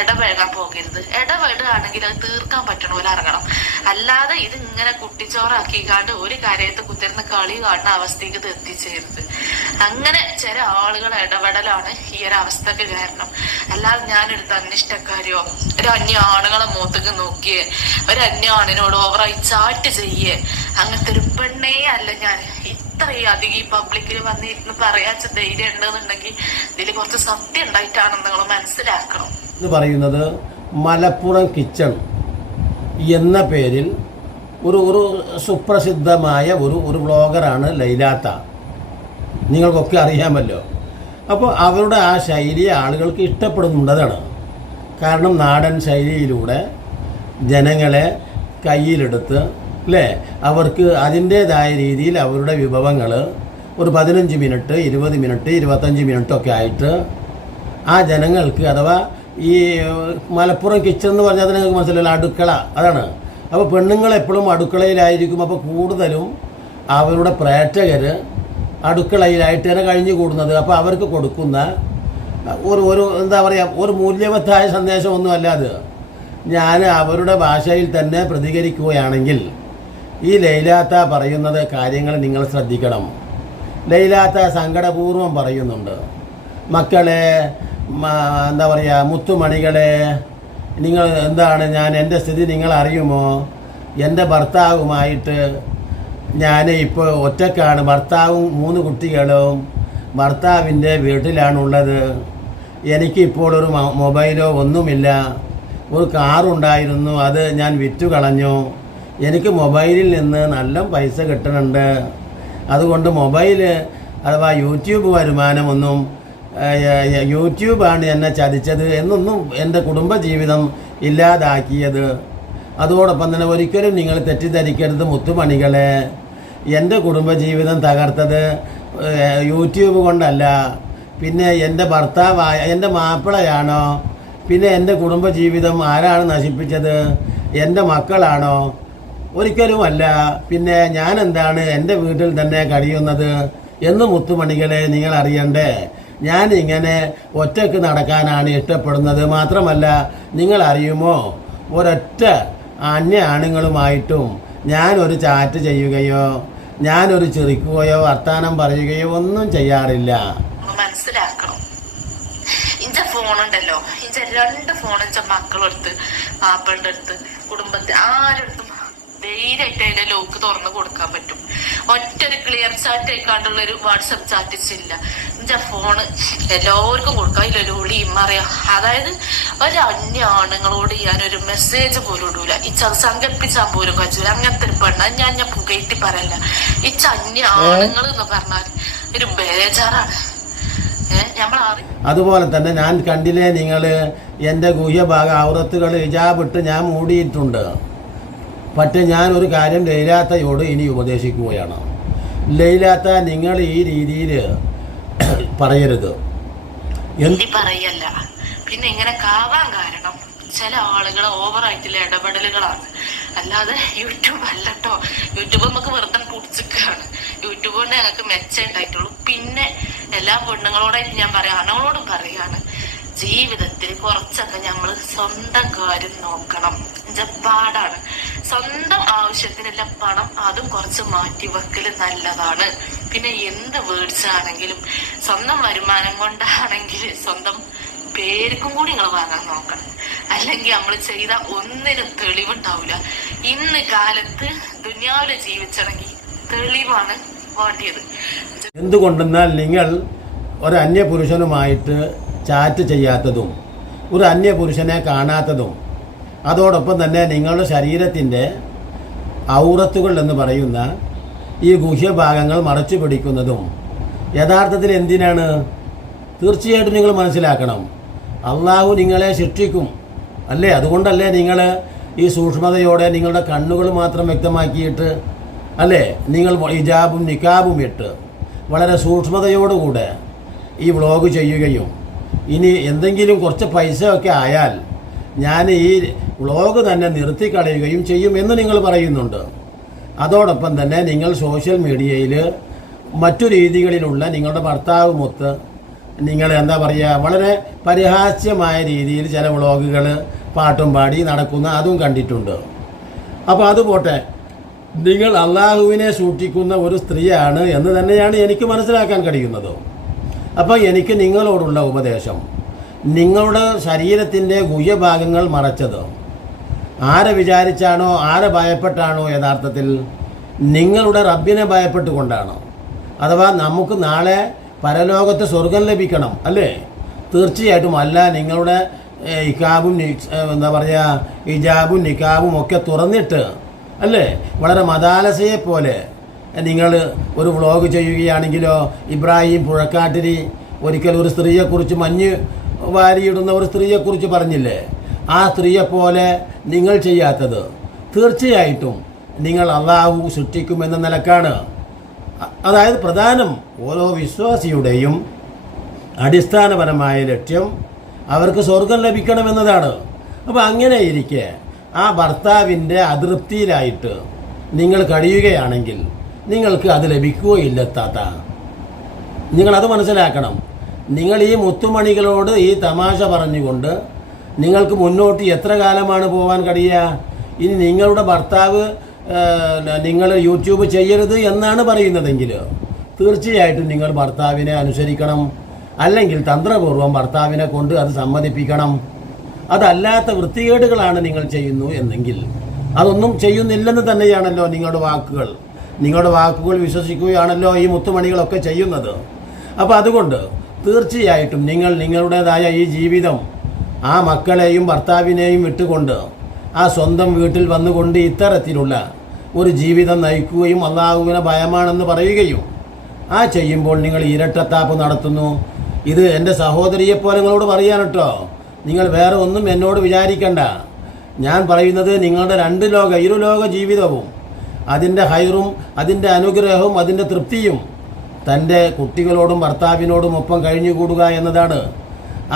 ഇടപഴകാൻ പോകരുത്. ഇടപെടുകയാണെങ്കിൽ അത് തീർക്കാൻ പറ്റണ പോലെ ഇറങ്ങണം. അല്ലാതെ ഇത് ഇങ്ങനെ കുട്ടിച്ചോറാക്കിക്കാണ്ട് ഒരു കാര്യത്ത് കുത്തിരുന്ന് കളി കാണുന്ന അവസ്ഥയ്ക്ക് ഇത് എത്തിച്ചേരുത്. അങ്ങനെ ചില ആളുകളെ ഇടപെടലാണ് ഈ ഒരു അവസ്ഥക്ക് കാരണം. അല്ലാതെ ഞാനൊരു അനിഷ്ടക്കാരിയോ ഒരു അന്യ ആണുങ്ങളെ മുഖത്തേക്ക് നോക്കിയേ ഒരു അന്യ ആണിനോട് ഓവറായി ചാറ്റ് ചെയ്യേ അങ്ങനത്തെ ഒരു പെണ്ണേ അല്ല ഞാൻ. ഇത്രയും അധികം ഈ പബ്ലിക്കിൽ വന്നിരുന്ന് പറയാച്ച ധൈര്യം ഉണ്ടെന്നുണ്ടെങ്കിൽ ഇതിൽ കുറച്ച് സത്യം ഉണ്ടായിട്ടാണെന്ന് നിങ്ങൾ മനസ്സിലാക്കണം. ഇത് പറയുന്നത് മലപ്പുറം കിച്ചൺ എന്ന പേരിൽ ഒരു സുപ്രസിദ്ധമായ ഒരു വ്ളോഗറാണ് ലൈലാത്ത. നിങ്ങൾക്കൊക്കെ അറിയാമല്ലോ. അപ്പോൾ അവരുടെ ആ ശൈലി ആളുകൾക്ക് ഇഷ്ടപ്പെടുന്നുണ്ടതാണ്. കാരണം നാടൻ ശൈലിയിലൂടെ ജനങ്ങളെ കയ്യിലെടുത്ത് അല്ലേ, അവർക്ക് അതിൻ്റേതായ രീതിയിൽ അവരുടെ വിഭവങ്ങൾ ഒരു 15 മിനിറ്റ് 20 മിനിറ്റ് 25 മിനിറ്റൊക്കെ ആയിട്ട് ആ ജനങ്ങൾക്ക്, അഥവാ ഈ മലപ്പുറം കിച്ചൺ എന്ന് പറഞ്ഞാൽ നിങ്ങൾക്ക് മനസ്സിലല്ലോ, അടുക്കള അതാണ്. അപ്പോൾ പെണ്ണുങ്ങൾ എപ്പോഴും അടുക്കളയിലായിരിക്കും. അപ്പോൾ കൂടുതലും അവരുടെ പ്രേക്ഷകർ അടുക്കളയിലായിട്ട് തന്നെ കഴിഞ്ഞു കൂടുന്നത്. അപ്പോൾ അവർക്ക് കൊടുക്കുന്ന ഒരു എന്താ പറയുക, ഒരു മൂല്യവത്തായ സന്ദേശമൊന്നും അല്ലാതെ ഞാൻ അവരുടെ ഭാഷയിൽ തന്നെ പ്രതികരിക്കുകയാണെങ്കിൽ ഈ ലൈലാത്ത പറയുന്നത് കാര്യങ്ങൾ നിങ്ങൾ ശ്രദ്ധിക്കണം. ലൈലാത്ത സങ്കടപൂർവ്വം പറയുന്നുണ്ട്, മക്കളെ എന്താ പറയുക, മുത്തുമണികളെ, നിങ്ങൾ എന്താണ്, ഞാൻ എൻ്റെ സ്ഥിതി നിങ്ങൾ അറിയുമോ? എൻ്റെ ഭർത്താവുമായിട്ട് ഞാൻ ഇപ്പോൾ ഒറ്റക്കാണ്. ഭർത്താവും 3 കുട്ടികളും ഭർത്താവിൻ്റെ വീട്ടിലാണുള്ളത്. എനിക്കിപ്പോൾ ഒരു മൊബൈലോ ഒന്നുമില്ല. ഒരു കാറുണ്ടായിരുന്നു, അത് ഞാൻ വിറ്റു കളഞ്ഞു. എനിക്ക് മൊബൈലിൽ നിന്ന് നല്ല പൈസ കിട്ടുന്നുണ്ട്. അതുകൊണ്ട് മൊബൈൽ അഥവാ യൂട്യൂബ് വരുമാനമൊന്നും, യൂട്യൂബാണ് എന്നെ ചതിച്ചത് എന്നൊന്നും എൻ്റെ കുടുംബജീവിതം ഇല്ലാതാക്കിയത്. അതോടൊപ്പം തന്നെ ഒരിക്കലും നിങ്ങൾ തെറ്റിദ്ധരിക്കരുത് മുത്തുമണികളെ, എൻ്റെ കുടുംബജീവിതം തകർത്തത് യൂട്യൂബ് കൊണ്ടല്ല. പിന്നെ എൻ്റെ ഭർത്താവായ എൻ്റെ മാപ്പിളയാണോ? പിന്നെ എൻ്റെ കുടുംബജീവിതം ആരാണ് നശിപ്പിച്ചത്? എൻ്റെ മക്കളാണോ? ഒരിക്കലുമല്ല. പിന്നെ ഞാൻ എന്താണ് എൻ്റെ വീട്ടിൽ തന്നെ കഴിയുന്നത് എന്ന് മുത്തുമണികളെ നിങ്ങൾ അറിയണ്ടേ. ഞാൻ ഇങ്ങനെ ഒറ്റയ്ക്ക് നടക്കാനാണ് ഇഷ്ടപ്പെടുന്നത്. മാത്രമല്ല, നിങ്ങൾ അറിയുമോ, ഒരൊറ്റ അന്യ ആണുങ്ങളുമായിട്ടും ഞാനൊരു ചാറ്റ് ചെയ്യുകയോ ഞാനൊരു ചിരിക്കുകയോ വർത്താനം പറയുകയോ ഒന്നും ചെയ്യാറില്ല. മനസ്സിലാക്കണം. ഇഞ്ച ഫോണുണ്ടല്ലോ, ഇഞ്ച 2 ഫോൺ ഇഞ്ച മക്കളെടുത്ത് മാപ്പിളുടെ അടുത്ത് കുടുംബത്തിൽ ആരെടുത്തും ധൈര്യമായിട്ട് അതിന്റെ ലോക്ക് തുറന്ന് കൊടുക്കാൻ പറ്റും. ഒറ്റൊരു ക്ലിയർ ചാറ്റ് ആയിക്കാണ്ടുള്ള ഒരു വാട്സപ്പ് ചാറ്റിച്ചില്ല. എന്റെ ഫോണ് എല്ലാവർക്കും കൊടുക്കാം. അതിലൊരു ഒളിയും അറിയാം. അതായത് ഒരു അന്യ ആണുങ്ങളോട് ഞാനൊരു മെസ്സേജ് പോലും ഇടൂല. ഇച്ച സങ്കല്പിച്ചാൻ പോലും കഴിച്ചില്ല. അങ്ങനത്തെ ഒരു പെണ്ണ ഞാൻ പുകയറ്റി പറയല്ല. ഇച്ച അന്യ ആണുങ്ങൾ എന്ന് പറഞ്ഞാൽ ഒരു ബേജാറാണ്. അതുപോലെ തന്നെ ഞാൻ കണ്ടില്ലേ, നിങ്ങൾ എൻ്റെ ഗുഹ്യഭാഗ ഔറത്തുകൾ ഹിജാബിട്ട് ഞാൻ മൂടിയിട്ടുണ്ട്. പക്ഷേ ഞാൻ ഒരു കാര്യം ലൈലാത്തയോട് ഇനി ഉപദേശിക്കുകയാണ്. ലൈലാത്ത, നിങ്ങൾ ഈ രീതിയിൽ പറയരുത്. പറയല്ല. പിന്നെ ഇങ്ങനെ കാവാൻ കാരണം ചില ആളുകൾ ഓവറായിട്ടുള്ള ഇടപെടലുകളാണ്. അല്ലാതെ യൂട്യൂബ് അല്ലട്ടോ. യൂട്യൂബ് നമുക്ക് വെറുതെ പൊടിച്ചിക്കാണ്. യൂട്യൂബ് കൊണ്ട് ഞങ്ങൾക്ക് മെച്ചം ഉണ്ടായിട്ടുള്ളൂ. പിന്നെ എല്ലാ പെണ്ണുങ്ങളോടായിട്ട് ഞാൻ പറയാം, ആണുങ്ങളോടും പറയാണ്, ജീവിതത്തിൽ കുറച്ചൊക്കെ നമ്മൾ സ്വന്തം കാര്യം നോക്കണം. പാടാണ്. സ്വന്തം ആവശ്യത്തിനുള്ള പണം അതും കുറച്ച് മാറ്റി വെക്കല് നല്ലതാണ്. പിന്നെ എന്ത് വേടിച്ചാണെങ്കിലും സ്വന്തം വരുമാനം കൊണ്ടാണെങ്കിൽ സ്വന്തം പേർക്കും കൂടി നിങ്ങൾ വാങ്ങാൻ നോക്കണം. അല്ലെങ്കിൽ നമ്മൾ ചെയ്ത ഒന്നിനും തെളിവുണ്ടാവില്ല. ഇന്ന് കാലത്ത് ദുനിയാവില് ജീവിച്ചണെങ്കിൽ തെളിവാണ് വേണ്ടിയത്. എന്തുകൊണ്ടെന്നാൽ നിങ്ങൾ ഒരു അന്യപുരുഷനുമായിട്ട് ചാറ്റ് ചെയ്യാത്തതും ഒരു അന്യപുരുഷനെ കാണാത്തതും അതോടൊപ്പം തന്നെ നിങ്ങളുടെ ശരീരത്തിൻ്റെ ഔറത്തുകൾ എന്ന് പറയുന്ന ഈ ഗുഹ്യഭാഗങ്ങൾ മറച്ചു പിടിക്കുന്നതും യഥാർത്ഥത്തിൽ എന്തിനാണ്? തീർച്ചയായിട്ടും നിങ്ങൾ മനസ്സിലാക്കണം, അള്ളാഹു നിങ്ങളെ ശിക്ഷിക്കും അല്ലേ? അതുകൊണ്ടല്ലേ നിങ്ങൾ ഈ സൂക്ഷ്മതയോടെ നിങ്ങളുടെ കണ്ണുകൾ മാത്രം വ്യക്തമാക്കിയിട്ട് അല്ലേ നിങ്ങൾ ഹിജാബും നിക്കാബും ഇട്ട് വളരെ സൂക്ഷ്മതയോടുകൂടെ ഈ വ്ളോഗ് ചെയ്യുകയും ഇനി എന്തെങ്കിലും കുറച്ച് പൈസ ഒക്കെ ആയാൽ ഞാൻ ഈ വ്ളോഗ് തന്നെ നിർത്തിക്കളയുകയും ചെയ്യും എന്ന് നിങ്ങൾ പറയുന്നുണ്ട്. അതോടൊപ്പം തന്നെ നിങ്ങൾ സോഷ്യൽ മീഡിയയിൽ മറ്റു രീതികളിലുള്ള നിങ്ങളുടെ ഭർത്താവുമൊത്ത് നിങ്ങൾ എന്താ പറയുക വളരെ പരിഹാസ്യമായ രീതിയിൽ ചില വ്ളോഗുകൾ പാട്ടും പാടി നടക്കുന്ന അതും കണ്ടിട്ടുണ്ട്. അപ്പോൾ അത് പോട്ടെ, നിങ്ങൾ അള്ളാഹുവിനെ സൂക്ഷിക്കുന്ന ഒരു സ്ത്രീയാണ് എന്ന് തന്നെയാണ് എനിക്ക് മനസ്സിലാക്കാൻ കഴിയുന്നത്. അപ്പോൾ എനിക്ക് നിങ്ങളോടുള്ള ഉപദേശം, നിങ്ങളുടെ ശരീരത്തിൻ്റെ ഗുഹ്യഭാഗങ്ങൾ മറച്ചത് ആരെ വിചാരിച്ചാണോ ആരെ ഭയപ്പെട്ടാണോ യഥാർത്ഥത്തിൽ നിങ്ങളുടെ റബ്ബിനെ ഭയപ്പെട്ടുകൊണ്ടാണ്. അഥവാ നമുക്ക് നാളെ പരലോകത്ത് സ്വർഗം ലഭിക്കണം അല്ലേ? തീർച്ചയായിട്ടും അല്ല. നിങ്ങളുടെ ഇക്കാബും എന്താ പറയുക ഹിജാബും നിക്കാബും ഒക്കെ തുറന്നിട്ട് അല്ലേ വളരെ മദാലസയെ പോലെ നിങ്ങൾ ഒരു വ്ളോഗ് ചെയ്യുകയാണെങ്കിലോ, ഇബ്രാഹിം പുഴക്കാട്ടിരി ഒരിക്കൽ ഒരു സ്ത്രീയെക്കുറിച്ച് മഞ്ഞ് വാരിയിടുന്ന ഒരു സ്ത്രീയെക്കുറിച്ച് പറഞ്ഞില്ലേ, ആ സ്ത്രീയെപ്പോലെ നിങ്ങൾ ചെയ്യാത്തത് തീർച്ചയായിട്ടും നിങ്ങൾ അള്ളാഹു സൃഷ്ടിക്കുമെന്ന നിലക്കാണ്. അതായത് പ്രധാനം ഓരോ വിശ്വാസിയുടെയും അടിസ്ഥാനപരമായ ലക്ഷ്യം അവർക്ക് സ്വർഗം ലഭിക്കണമെന്നതാണ്. അപ്പോൾ അങ്ങനെ ഇരിക്കെ ആ ഭർത്താവിൻ്റെ അതൃപ്തിയിലായിട്ട് നിങ്ങൾ കഴിയുകയാണെങ്കിൽ നിങ്ങൾക്ക് അത് ലഭിക്കുകയില്ല താത്ത. നിങ്ങളത് മനസ്സിലാക്കണം. നിങ്ങൾ ഈ മുത്തുമണികളോട് ഈ തമാശ പറഞ്ഞുകൊണ്ട് നിങ്ങൾക്ക് മുന്നോട്ട് എത്ര കാലമാണ് പോകാൻ കഴിയുക? ഇനി നിങ്ങളുടെ ഭർത്താവ് നിങ്ങൾ യൂട്യൂബ് ചെയ്യരുത് എന്നാണ് പറയുന്നതെങ്കിൽ തീർച്ചയായിട്ടും നിങ്ങൾ ഭർത്താവിനെ അനുസരിക്കണം. അല്ലെങ്കിൽ തന്ത്രപൂർവ്വം ഭർത്താവിനെ കൊണ്ട് അത് സമ്മതിപ്പിക്കണം. അതല്ലാത്ത വൃത്തികേടുകളാണ് നിങ്ങൾ ചെയ്യുന്നു എന്നെങ്കിൽ അതൊന്നും ചെയ്യുന്നില്ലെന്ന് തന്നെയാണല്ലോ നിങ്ങളുടെ വാക്കുകൾ. നിങ്ങളുടെ വാക്കുകൾ വിശ്വസിക്കുകയാണല്ലോ ഈ മുത്തുമണികളൊക്കെ ചെയ്യുന്നത്. അപ്പോൾ അതുകൊണ്ട് തീർച്ചയായിട്ടും നിങ്ങൾ നിങ്ങളുടേതായ ഈ ജീവിതം ആ മക്കളെയും ഭർത്താവിനെയും വിട്ടുകൊണ്ട് ആ സ്വന്തം വീട്ടിൽ വന്നുകൊണ്ട് ഇത്തരത്തിലുള്ള ഒരു ജീവിതം നയിക്കുകയും അള്ളാഹുവിനെ ഭയമാണെന്ന് പറയുകയും ആ ചെയ്യുമ്പോൾ നിങ്ങൾ ഇരട്ടത്താപ്പ് നടത്തുന്നു. ഇത് എൻ്റെ സഹോദരിയെപ്പോലെ നിങ്ങളോട് പറയാൻ കേട്ടോ. നിങ്ങൾ വേറെ ഒന്നും എന്നോട് വിചാരിക്കണ്ട. ഞാൻ പറയുന്നത് നിങ്ങളുടെ ഇരുലോക ജീവിതവും അതിൻ്റെ ഹൈറും അതിൻ്റെ അനുഗ്രഹവും അതിൻ്റെ തൃപ്തിയും തൻ്റെ കുട്ടികളോടും ഭർത്താവിനോടും ഒപ്പം കഴിഞ്ഞുകൂടുക എന്നതാണ്.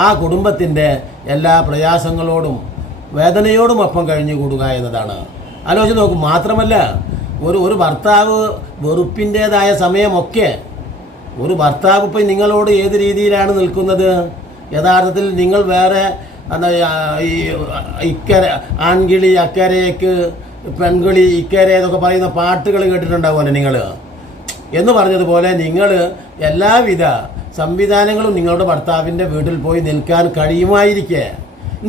ആ കുടുംബത്തിൻ്റെ എല്ലാ പ്രയാസങ്ങളോടും വേദനയോടും ഒപ്പം കഴിഞ്ഞുകൂടുക എന്നതാണ്. ആലോചിച്ച് നോക്കും. മാത്രമല്ല ഒരു ഭർത്താവ് വെറുപ്പിൻ്റേതായ സമയമൊക്കെ ഒരു ഭർത്താവ് ഇപ്പം നിങ്ങളോട് ഏത് രീതിയിലാണ് നിൽക്കുന്നത്? യഥാർത്ഥത്തിൽ നിങ്ങൾ വേറെ ഈ ഇക്കരെ ആൺകിളി അക്കരയ്ക്ക് പെൺകിളി ഇക്കരെ എന്നൊക്കെ പറയുന്ന പാട്ടുകൾ കേട്ടിട്ടുണ്ടാവുമല്ലോ നിങ്ങൾ. എന്ന് പറഞ്ഞതുപോലെ നിങ്ങൾ എല്ലാവിധ സംവിധാനങ്ങളും നിങ്ങളുടെ ഭർത്താവിൻ്റെ വീട്ടിൽ പോയി നിൽക്കാൻ കഴിയുമായിരിക്കെ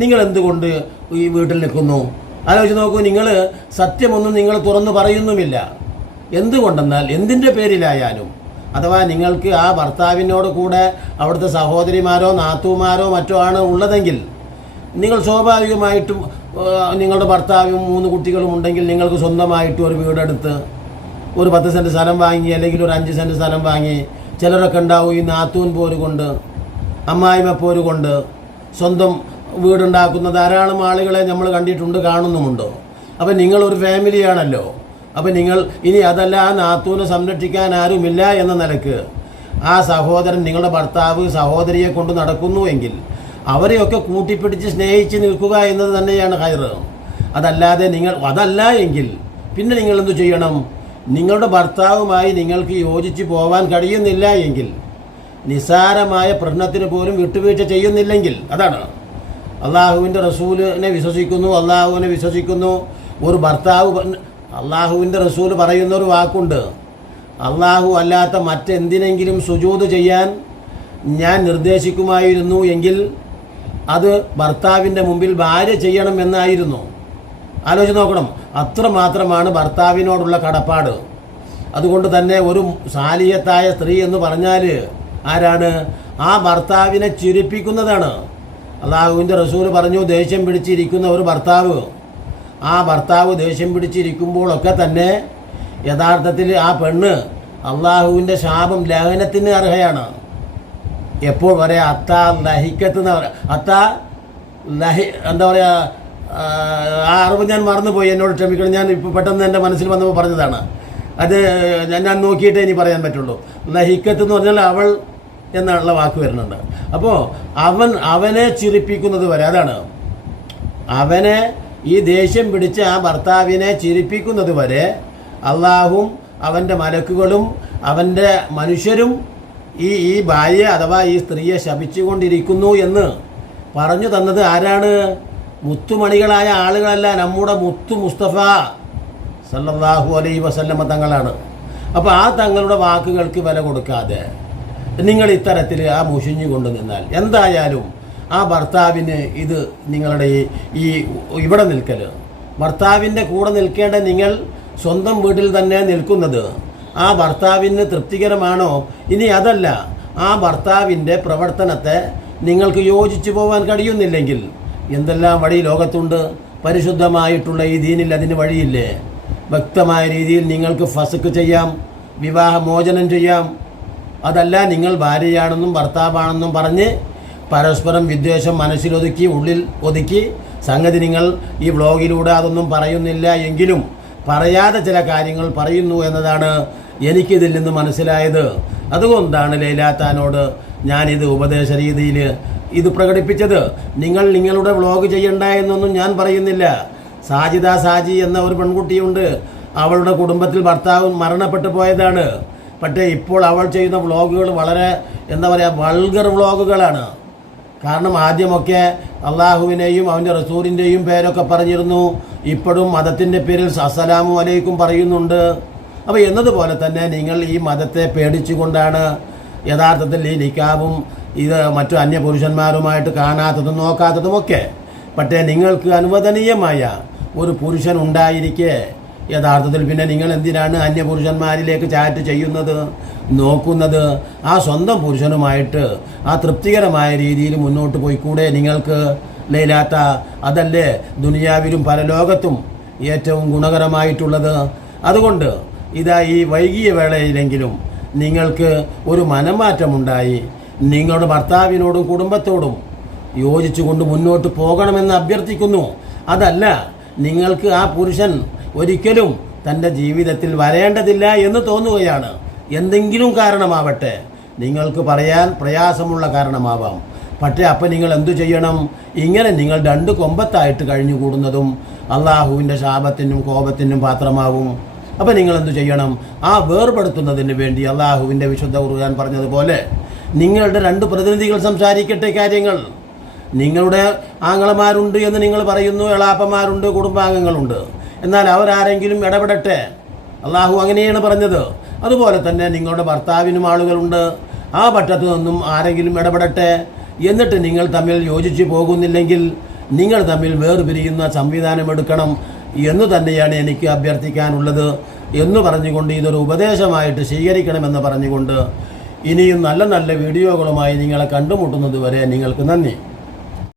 നിങ്ങൾ എന്തുകൊണ്ട് ഈ വീട്ടിൽ നിൽക്കുന്നു? ആലോചിച്ച് നോക്കൂ. നിങ്ങൾ സത്യമൊന്നും നിങ്ങൾ തുറന്നു പറയുന്നുമില്ല. എന്തുകൊണ്ടെന്നാൽ എന്തിൻ്റെ പേരിലായാലും അഥവാ നിങ്ങൾക്ക് ആ ഭർത്താവിനോട് കൂടെ അവിടുത്തെ സഹോദരിമാരോ നാത്തൂമാരോ മറ്റോ ആണ് ഉള്ളതെങ്കിൽ നിങ്ങൾ സ്വാഭാവികമായിട്ടും നിങ്ങളുടെ ഭർത്താവും 3 കുട്ടികളും ഉണ്ടെങ്കിൽ നിങ്ങൾക്ക് സ്വന്തമായിട്ട് ഒരു വീടെടുത്ത് ഒരു 10 സെൻറ്റ് സ്ഥലം വാങ്ങി അല്ലെങ്കിൽ ഒരു 5 സെൻറ്റ് സ്ഥലം വാങ്ങി, ചിലരൊക്കെ ഉണ്ടാവും ഈ നാത്തൂൻ പോരുകൊണ്ട് അമ്മായിമ്മ പോരുകൊണ്ട് സ്വന്തം വീടുണ്ടാക്കുന്ന ധാരാളം ആളുകളെ നമ്മൾ കണ്ടിട്ടുണ്ട്, കാണുന്നുമുണ്ടോ? അപ്പം നിങ്ങളൊരു ഫാമിലിയാണല്ലോ. അപ്പം നിങ്ങൾ ഇനി അതല്ല ആ നാത്തൂനെ സംരക്ഷിക്കാൻ ആരുമില്ല എന്ന നിലക്ക് ആ സഹോദരൻ നിങ്ങളുടെ ഭർത്താവ് സഹോദരിയെ കൊണ്ട് നടക്കുന്നുവെങ്കിൽ അവരെയൊക്കെ കൂട്ടിപ്പിടിച്ച് സ്നേഹിച്ച് നിൽക്കുക എന്നത് തന്നെയാണ് ഹൈറ്. അതല്ല എങ്കിൽ പിന്നെ നിങ്ങൾ എന്തു ചെയ്യണം? നിങ്ങളുടെ ഭർത്താവുമായി നിങ്ങൾക്ക് യോജിച്ച് പോകാൻ കഴിയുന്നില്ല എങ്കിൽ, നിസ്സാരമായ പ്രശ്നത്തിന് പോലും വിട്ടുവീഴ്ച ചെയ്യുന്നില്ലെങ്കിൽ, അതാണ് അള്ളാഹുവിൻ്റെ റസൂലിനെ വിശ്വസിക്കുന്നു, അള്ളാഹുവിനെ വിശ്വസിക്കുന്നു. ഒരു ഭർത്താവ് അള്ളാഹുവിൻ്റെ റസൂൽ പറയുന്ന ഒരു വാക്കുണ്ട്, അള്ളാഹു അല്ലാത്ത മറ്റെന്തിനെങ്കിലും സുജൂദ് ചെയ്യാൻ ഞാൻ നിർദ്ദേശിക്കുമായിരുന്നു എങ്കിൽ അത് ഭർത്താവിൻ്റെ മുമ്പിൽ ഭാര്യ ചെയ്യണം എന്നായിരുന്നു. ആലോചിച്ച് നോക്കണം. അത്രമാത്രമാണ് ഭർത്താവിനോടുള്ള കടപ്പാട്. അതുകൊണ്ട് തന്നെ ഒരു സാലിഹത്തായ സ്ത്രീ എന്ന് പറഞ്ഞാൽ ആരാണ്? ആ ഭർത്താവിനെ ചിരിപ്പിക്കുന്നതാണ്. അള്ളാഹുവിൻ്റെ റസൂൽ പറഞ്ഞു, ദേഷ്യം പിടിച്ചിരിക്കുന്ന ഒരു ഭർത്താവ്, ആ ഭർത്താവ് ദേഷ്യം പിടിച്ചിരിക്കുമ്പോഴൊക്കെ തന്നെ യഥാർത്ഥത്തിൽ ആ പെണ്ണ് അള്ളാഹുവിൻ്റെ ശാപം ലഹനത്തിന് അർഹയാണ്. എപ്പോൾ പറയാ? അത്താ ലഹിക്കത്ത് എന്ന് പറയാം. അത്താ ലഹി എന്താ പറയുക? ആ അറിവ് ഞാൻ മറന്നുപോയി, എന്നോട് ക്ഷമിക്കണം. ഞാൻ ഇപ്പോൾ പെട്ടെന്ന് എൻ്റെ മനസ്സിൽ വന്നപ്പോൾ പറഞ്ഞതാണ്. അത് ഞാൻ നോക്കിയിട്ടേ ഇനി പറയാൻ പറ്റുള്ളൂ. ലഹിക്കത്ത് എന്ന് പറഞ്ഞാൽ അവൾ എന്നുള്ള വാക്ക് വരുന്നുണ്ട്. അപ്പോൾ അവനെ ചിരിപ്പിക്കുന്നത് വരെ, അതാണ് അവനെ ഈ ദേഷ്യം പിടിച്ച് ആ ഭർത്താവിനെ ചിരിപ്പിക്കുന്നത് വരെ അള്ളാഹും അവൻ്റെ മലക്കുകളും അവൻ്റെ മനുഷ്യരും ഈ ഭാര്യ അഥവാ ഈ സ്ത്രീയെ ശപിച്ചുകൊണ്ടിരിക്കുന്നു എന്ന് പറഞ്ഞു തന്നത് ആരാണ്? മുത്തുമണികളായ ആളുകളല്ല, നമ്മുടെ മുത്തു മുസ്തഫ സല്ലല്ലാഹു അലൈഹി വസല്ലമ തങ്ങളാണ്. അപ്പോൾ ആ തങ്ങളുടെ വാക്കുകൾക്ക് വില കൊടുക്കാതെ നിങ്ങൾ ഇത്തരത്തിൽ ആ മുഷിഞ്ഞു കൊണ്ട് നിന്നാൽ എന്തായാലും ആ ഭർത്താവിന് ഇത് നിങ്ങളുടെ ഈ ഇവിടെ നിൽക്കൽ, ഭർത്താവിൻ്റെ കൂടെ നിൽക്കേണ്ട നിങ്ങൾ സ്വന്തം വീട്ടിൽ തന്നെ നിൽക്കുന്നത് ആ ഭർത്താവിന് തൃപ്തികരമാണോ? ഇനി അതല്ല, ആ ഭർത്താവിൻ്റെ പ്രവർത്തനത്തെ നിങ്ങൾക്ക് യോജിച്ചു പോകാൻ കഴിയുന്നില്ലെങ്കിൽ എന്തെല്ലാം വഴി ലോകത്തുണ്ട്. പരിശുദ്ധമായിട്ടുള്ള ഈ ദീനിൽ അതിന് വഴിയില്ലേ? വ്യക്തമായ രീതിയിൽ നിങ്ങൾക്ക് ഫസ്ഖ് ചെയ്യാം, വിവാഹമോചനം ചെയ്യാം. അതല്ല, നിങ്ങൾ ഭാര്യയാണെന്നും ഭർത്താവാണെന്നും പറഞ്ഞ് പരസ്പരം വിദ്വേഷം മനസ്സിലൊതുക്കി ഉള്ളിൽ ഒതുക്കി സംഗതി നിങ്ങൾ ഈ വ്ളോഗിലൂടെ അതൊന്നും പറയുന്നില്ല എങ്കിലും പറയാതെ ചില കാര്യങ്ങൾ പറയുന്നു എന്നതാണ് എനിക്കിതിൽ നിന്ന് മനസ്സിലായത്. അതുകൊണ്ടാണ് ലൈലാത്താനോട് ഞാനിത് ഉപദേശ രീതിയിൽ ഇത് പ്രകടിപ്പിച്ചത്. നിങ്ങൾ നിങ്ങളുടെ വ്ളോഗ് ചെയ്യണ്ട എന്നൊന്നും ഞാൻ പറയുന്നില്ല. സാജി എന്ന ഒരു പെൺകുട്ടിയുണ്ട്, അവളുടെ കുടുംബത്തിൽ ഭർത്താവ് മരണപ്പെട്ടു പോയതാണ്. പക്ഷേ ഇപ്പോൾ അവൾ ചെയ്യുന്ന വ്ളോഗുകൾ വളരെ എന്താ പറയുക, വൾഗർ വ്ളോഗുകളാണ്. കാരണം ആദ്യമൊക്കെ അള്ളാഹുവിനെയും അവൻ്റെ റസൂലിൻ്റെയും പേരൊക്കെ പറഞ്ഞിരുന്നു, ഇപ്പോഴും മതത്തിൻ്റെ പേരിൽ അസ്സലാമു അലൈക്കും പറയുന്നുണ്ട്. അപ്പോൾ എന്നതുപോലെ തന്നെ നിങ്ങൾ ഈ മതത്തെ പേടിച്ചുകൊണ്ടാണ് യഥാർത്ഥത്തിൽ ഈ നിക്കാബും ഇത് മറ്റു അന്യപുരുഷന്മാരുമായിട്ട് കാണാത്തതും നോക്കാത്തതുമൊക്കെ. പക്ഷേ നിങ്ങൾക്ക് അനുവദനീയമായ ഒരു പുരുഷൻ ഉണ്ടായിരിക്കെ യഥാർത്ഥത്തിൽ പിന്നെ നിങ്ങൾ എന്തിനാണ് അന്യപുരുഷന്മാരിലേക്ക് ചാറ്റ് ചെയ്യുന്നത്, നോക്കുന്നത്? ആ സ്വന്തം പുരുഷനുമായിട്ട് ആ തൃപ്തികരമായ രീതിയിൽ മുന്നോട്ട് പോയിക്കൂടെ നിങ്ങൾക്ക് ലൈലാത്ത? അതല്ലേ ദുനിയാവിലും പരലോകത്തും ഏറ്റവും ഗുണകരമായിട്ടുള്ളത്. അതുകൊണ്ട് ഇതാ ഈ വൈകിയ വേളയിലെങ്കിലും നിങ്ങൾക്ക് ഒരു മനംമാറ്റമുണ്ടായി നിങ്ങളുടെ ഭർത്താവിനോടും കുടുംബത്തോടും യോജിച്ചുകൊണ്ട് മുന്നോട്ട് പോകണമെന്ന് അഭ്യർത്ഥിക്കുന്നു. അതല്ല, നിങ്ങൾക്ക് ആ പുരുഷൻ ഒരിക്കലും തൻ്റെ ജീവിതത്തിൽ വരേണ്ടതില്ല എന്ന് തോന്നുകയാണ്. എന്തെങ്കിലും കാരണമാവട്ടെ, നിങ്ങൾക്ക് പറയാൻ പ്രയാസമുള്ള കാരണമാവാം. പക്ഷേ അപ്പം നിങ്ങൾ എന്തു ചെയ്യണം? ഇങ്ങനെ നിങ്ങൾ രണ്ട് കൊമ്പത്തായിട്ട് കഴിഞ്ഞുകൂടുന്നതും അള്ളാഹുവിൻ്റെ ശാപത്തിനും കോപത്തിനും പാത്രമാവും. അപ്പം നിങ്ങൾ എന്തു ചെയ്യണം? ആ വേർപെടുത്തുന്നതിന് വേണ്ടി അള്ളാഹുവിൻ്റെ വിശുദ്ധ ഖുർആൻ പറഞ്ഞതുപോലെ നിങ്ങളുടെ രണ്ട് പ്രതിനിധികൾ സംസാരിക്കട്ടെ കാര്യങ്ങൾ. നിങ്ങളുടെ ആങ്ങളമാരുണ്ട് എന്ന് നിങ്ങൾ പറയുന്നു, എളാപ്പന്മാരുണ്ട്, കുടുംബാംഗങ്ങളുണ്ട്. എന്നാൽ അവരാരെങ്കിലും ഇടപെടട്ടെ. അള്ളാഹു അങ്ങനെയാണ് പറഞ്ഞത്. അതുപോലെ തന്നെ നിങ്ങളുടെ ഭർത്താവിനും ആളുകളുണ്ട്, ആ പട്ടത്തു നിന്നും ആരെങ്കിലും ഇടപെടട്ടെ. എന്നിട്ട് നിങ്ങൾ തമ്മിൽ യോജിച്ച് പോകുന്നില്ലെങ്കിൽ നിങ്ങൾ തമ്മിൽ വേർപിരിയുന്ന സംവിധാനം എടുക്കണം എന്ന് തന്നെയാണ് എനിക്ക് അഭ്യർത്ഥിക്കാനുള്ളത് എന്ന് പറഞ്ഞുകൊണ്ട് ഇതൊരു ഉപദേശമായിട്ട് സ്വീകരിക്കണമെന്ന് പറഞ്ഞുകൊണ്ട് ഇനിയും നല്ല നല്ല വീഡിയോകളുമായി നിങ്ങളെ കണ്ടുമുട്ടുന്നത് വരെ നിങ്ങൾക്ക് നന്ദി.